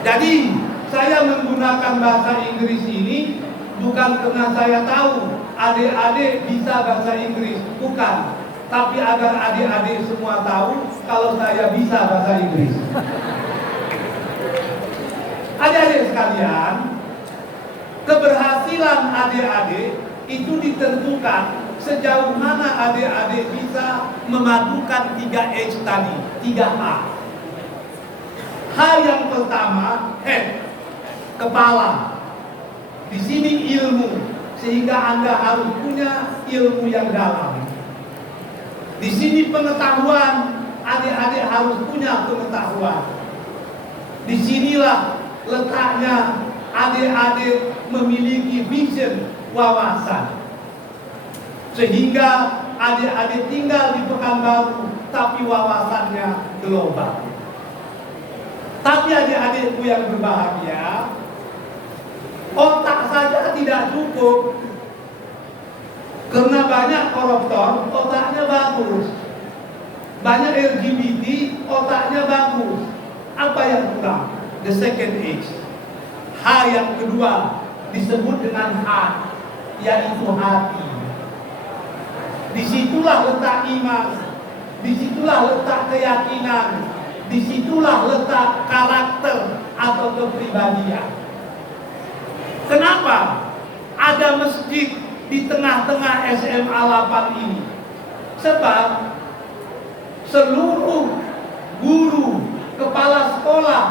Jadi saya menggunakan bahasa Inggris ini bukan karena saya tahu adik-adik bisa bahasa Inggris, bukan. Tapi agar adik-adik semua tahu kalau saya bisa bahasa Inggris. Adik-adik sekalian, keberhasilan adik-adik itu ditentukan sejauh mana adik-adik bisa memadukan 3H tadi, 3H. H yang pertama, head, kepala. Di sini ilmu, sehingga Anda harus punya ilmu yang dalam. Di sini pengetahuan, adik-adik harus punya pengetahuan. Disinilah letaknya adik-adik memiliki vision, wawasan. Sehingga adik-adik tinggal di Pekanbaru, tapi wawasannya global. Tapi adik-adikku yang berbahagia, otak saja tidak cukup. Karena banyak koruptor, otaknya bagus. Banyak LGBT, otaknya bagus. Apa yang kurang? The second H. H yang kedua disebut dengan heart, yaitu hati. Disitulah letak iman, disitulah letak keyakinan, disitulah letak karakter atau kepribadian. Kenapa ada masjid di tengah-tengah SMA 8 ini? Sebab seluruh guru, kepala sekolah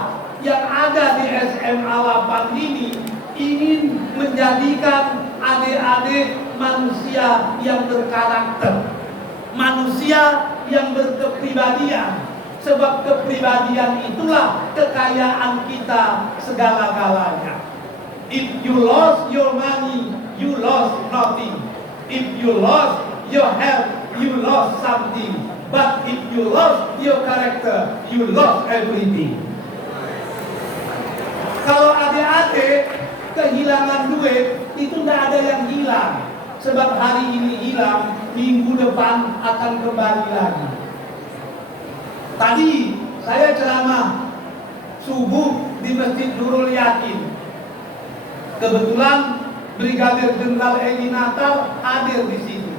yang ada di SMA 8 ini ingin menjadikan adik-adik manusia yang berkarakter, manusia yang berkepribadian. Sebab kepribadian itulah kekayaan kita segala-galanya. If you lost your money, you lost nothing. If you lost your health, you lost something. But if you lost your character, you lost everything. Kalau adik-adik kehilangan duit, itu tidak ada yang hilang. Sebab hari ini hilang, minggu depan akan kembali lagi. Tadi saya ceramah subuh di Masjid Nurul Yakin. Kebetulan Brigadir Jenderal Edi Natal hadir di situ.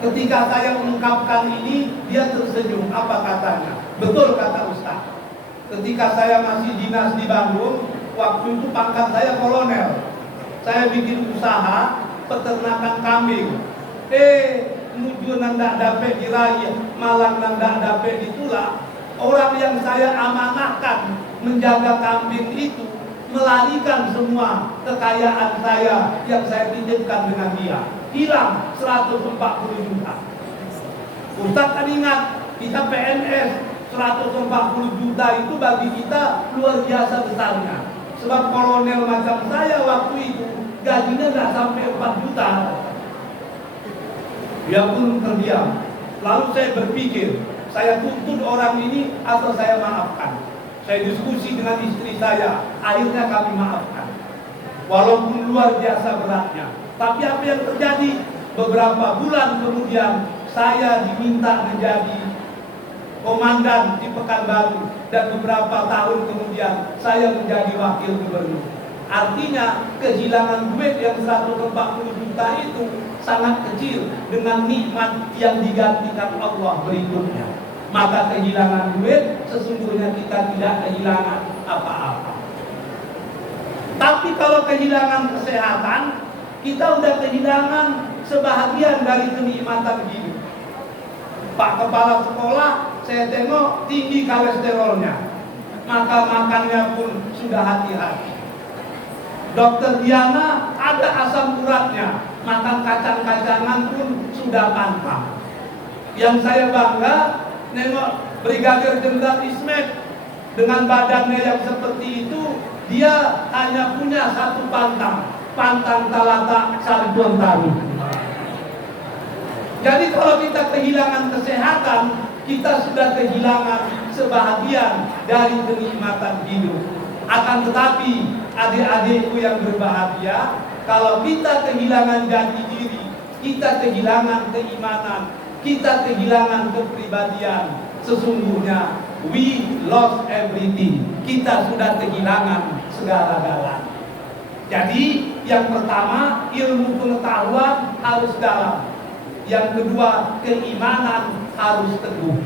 Ketika saya mengungkapkan ini, dia tersenyum. Apa katanya? Betul kata Ustaz. Ketika saya masih dinas di Bandung, waktu itu pangkat saya kolonel. Saya bikin usaha peternakan kambing. Menuju nandak dapet diraya, malang nandak dapet ditulak. Orang yang saya amanahkan menjaga kambing itu melarikan semua kekayaan saya yang saya titipkan dengan dia. Hilang 140 juta. Ustaz kan ingat, kita PNS 140 juta itu bagi kita luar biasa besarnya. Sebab kolonel macam saya waktu itu gajinya nggak sampai 4 juta. Dia pun terdiam. Lalu saya berpikir, saya tuntut orang ini atau saya maafkan. Saya diskusi dengan istri saya, akhirnya kami maafkan. Walaupun luar biasa beratnya. Tapi apa yang terjadi? Beberapa bulan kemudian saya diminta menjadi komandan di Pekanbaru, dan beberapa tahun kemudian saya menjadi wakil gubernur. Artinya kehilangan duit yang 140 juta itu sangat kecil dengan nikmat yang digantikan Allah berikutnya. Maka kehilangan duit sesungguhnya kita tidak kehilangan apa-apa. Tapi kalau kehilangan kesehatan, kita udah kehilangan sebahagian dari kenikmatan hidup. Pak Kepala Sekolah, saya tengok tinggi kolesterolnya, maka makannya pun sudah hati-hati. Dokter Diana ada asam uratnya, makan kacang-kacangan pun sudah pantang. Yang saya bangga nengok Brigadir Jenderal Ismet dengan badannya yang seperti itu, dia hanya punya satu pantang Talata Sargon Taru. Jadi kalau kita kehilangan kesehatan, kita sudah kehilangan sebahagian dari kenikmatan hidup. Akan tetapi adik-adikku yang berbahagia, kalau kita kehilangan jati diri, kita kehilangan keimanan, kita kehilangan kepribadian, sesungguhnya we lost everything. Kita sudah kehilangan segala-galanya. Jadi yang pertama, ilmu pengetahuan harus dalam. Yang kedua, keimanan harus teguh.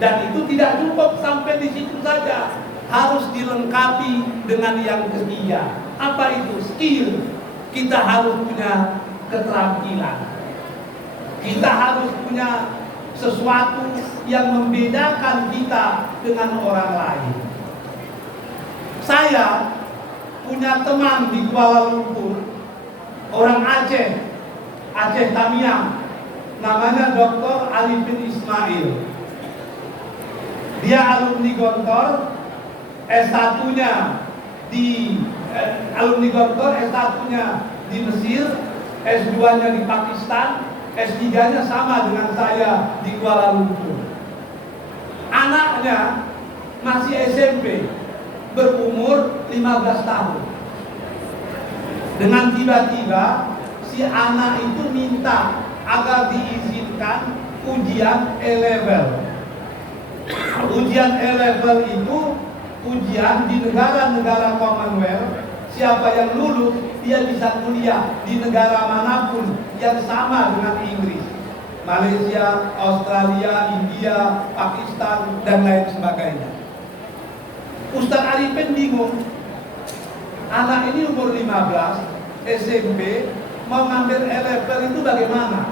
Dan itu tidak cukup sampai di situ saja. Harus dilengkapi dengan yang ketiga. Apa itu? Skill. Kita harus punya keterampilan. Kita harus punya sesuatu yang membedakan kita dengan orang lain. Saya punya teman di Kuala Lumpur, orang Aceh Tamiang, namanya Dr. Arifin Ismail. Dia alumni Gontor, S1-nya di Mesir, S2-nya di Pakistan, S3-nya sama dengan saya di Kuala Lumpur. Anaknya masih SMP, berumur 15 tahun. Dengan tiba-tiba si anak itu minta agar diizinkan ujian A-level. Ujian A-level itu ujian di negara-negara Commonwealth. Siapa yang lulus, dia bisa kuliah di negara manapun yang sama dengan Inggris, Malaysia, Australia, India, Pakistan, dan lain sebagainya. Ustaz Arifin bingung. Anak ini umur 15, SMP, mau ngambil A-level itu bagaimana?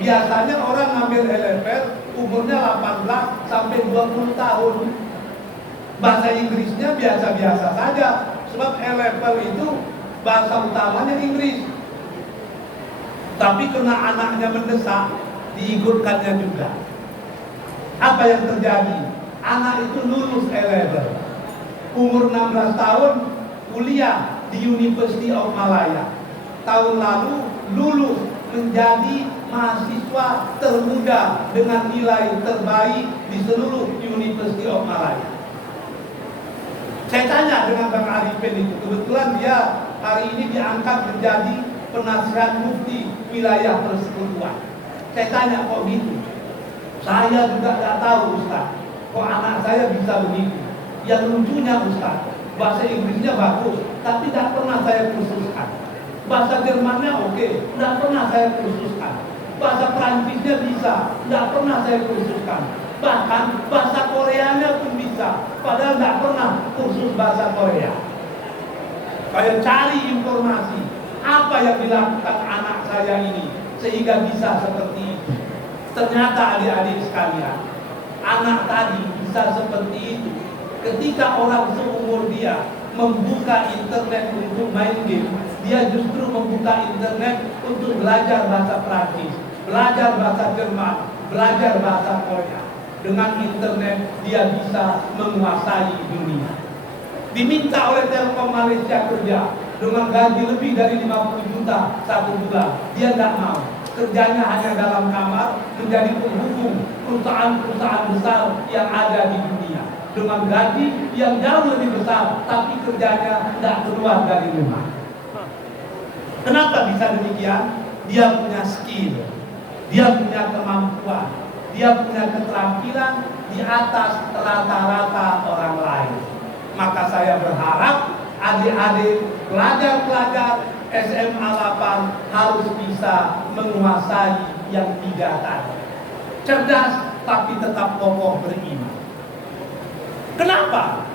Biasanya orang ngambil A-level umurnya 18 sampai 20 tahun. Bahasa Inggrisnya biasa-biasa saja, sebab A-level itu bahasa utamanya Inggris. Tapi karena anaknya mendesak, diikutkannya juga. Apa yang terjadi? Anak itu lulus A-level, umur 16 tahun, kuliah di University of Malaya. Tahun lalu lulus menjadi mahasiswa termuda dengan nilai terbaik di seluruh University of Malaya. Saya tanya dengan Bang Arifin itu, kebetulan dia hari ini diangkat menjadi penasihat mufti wilayah persekutuan. Saya tanya, kok gitu? Saya juga tidak tahu Ustaz, kok anak saya bisa begitu. Yang lucunya Ustaz, bahasa Inggrisnya bagus, tapi tidak pernah saya kursuskan. Bahasa Jermannya oke, tidak pernah saya kursuskan. Bahasa Perancisnya bisa, tidak pernah saya kursuskan. Bahkan bahasa Koreanya pun bisa, padahal tidak pernah kursus bahasa Korea. Saya cari informasi, apa yang dilakukan anak saya ini sehingga bisa seperti itu. Ternyata adik-adik sekalian, anak tadi bisa seperti itu ketika orang seumur dia membuka internet untuk main game. Dia justru membuka internet untuk belajar bahasa Prancis, belajar bahasa Jerman, belajar bahasa Korea. Dengan internet dia bisa menguasai dunia. Diminta oleh Telkom Malaysia kerja dengan gaji lebih dari 50 juta satu bulan, dia tidak mau. Kerjanya hanya dalam kamar, menjadi penghubung perusahaan-perusahaan besar yang ada di dunia dengan gaji yang jauh lebih besar, tapi kerjanya tidak keluar dari rumah. Kenapa bisa demikian? Dia punya skill, dia punya kemampuan, dia punya keterampilan di atas rata-rata orang lain. Maka saya berharap adik-adik pelajar-pelajar SMA 8 harus bisa menguasai yang tiga tadi. Cerdas tapi tetap kokoh beriman. Kenapa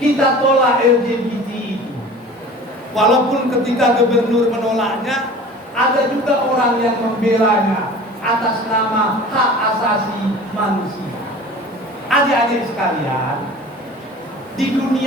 kita tolak LGBT itu? Walaupun ketika gubernur menolaknya, ada juga orang yang membelanya atas nama hak asasi manusia. Adik-adik sekalian, di dunia